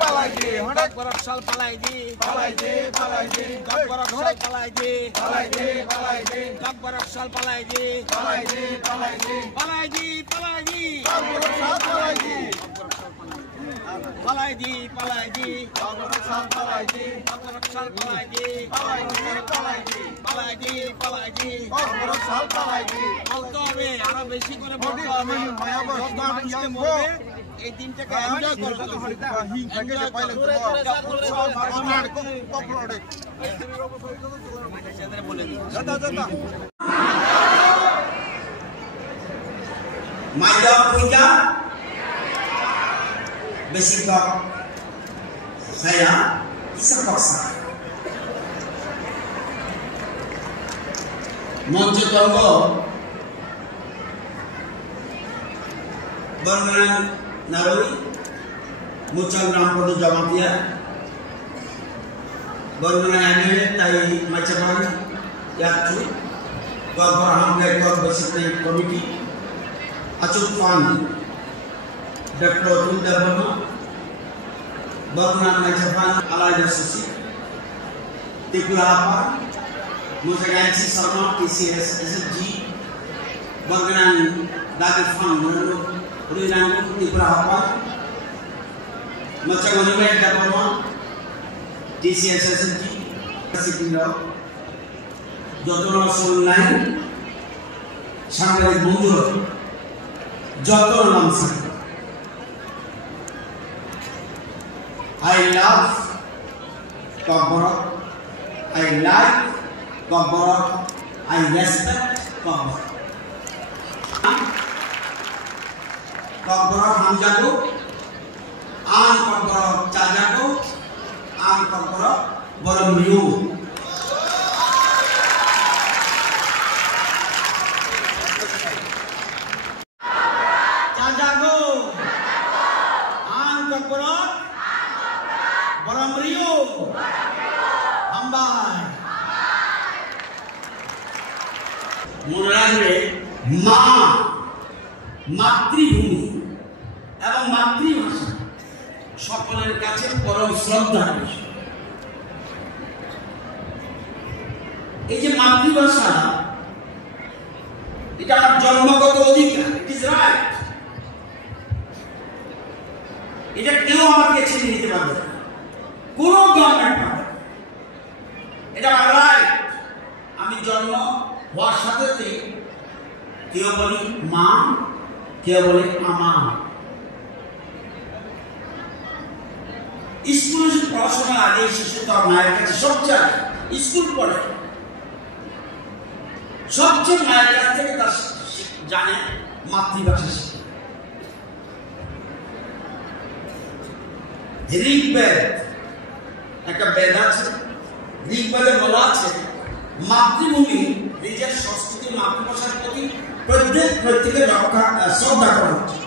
পালাই দি হঠাৎ বরকশাল পালাই দি পালাই দি পালাই দি বরকশাল পালাই দি পালাই দি পালাই দি বরকশাল পালাই দি পালাই দি পালাই দি পালাই দি পালাই দি বরকশাল পালাই দি পালাই দি পালাই দি বরকশাল পালাই দি বরকশাল পালাই দি পালাই দি পালাই দি পালাই দি পালাই দি বরকশাল পালাই দি বলতে হবে আরো বেশি করে বলতে হবে যত মানুষকে বলবে এই দিনটাকে এনজয় করতে হবে Maida punya besikap saya terpaksa মঞ্চে তঙ্গ বর্ণনান নারী মুচাল রামপদ জমাতিয়া বর্ণনা এমএলএ তাই মাইচাবান ইয়াচ্ছু গবর হামলে গব basic committee Acuk Fan, Dr. Tunda Bama, Bangunan Majapan Alaya Susi, Tikulapa, Musagansi Sarma TCS SSG, Bangunan Dagi Fan, Rinangu Tikulapa, Machagonumet Dabama, TCS SSG, Sikilo, Jotona Sol Line, Shanghai Mundur. যত নাম থাকে I love Kabbalah, I like Kabbalah, I respect Kabbalah. Kabbalah hamzaku, an Kabbalah cajaku, an Kabbalah baramriu. মনে মা মাতৃভূমি এবং মাতৃভাষা সকলের কাছে পরম শ্রদ্ধার বিষয়। এই যে মাতৃভাষা এটা আমার জন্মগত অধিকার, ইট ইজ রাইট। এটা কেউ আমাকে ছেড়ে নিতে পারবে না, কোনো গভর্নমেন্ট পারবে না। এটা আমার রাইট। আমি জন্ম হওয়ার সাথে কেউ বলি মা, কেউ বলে আমা। স্কুলে পড়াশোনার আগে শিশু তার মায়ের কাছে সবচেয়ে আগে স্কুল পড়ে, সবচেয়ে মায়ের কাছ থেকে তার জানে মাতৃভাষা শিখে। ঋগ্বেদ একটা বেদ আছে, ঋগ্বেদে বলা আছে মাতৃভূমি নিজের সংস্কৃতি মাতৃভাষার প্রতি প্রত্যেকের শ্রদ্ধা করা উচিত।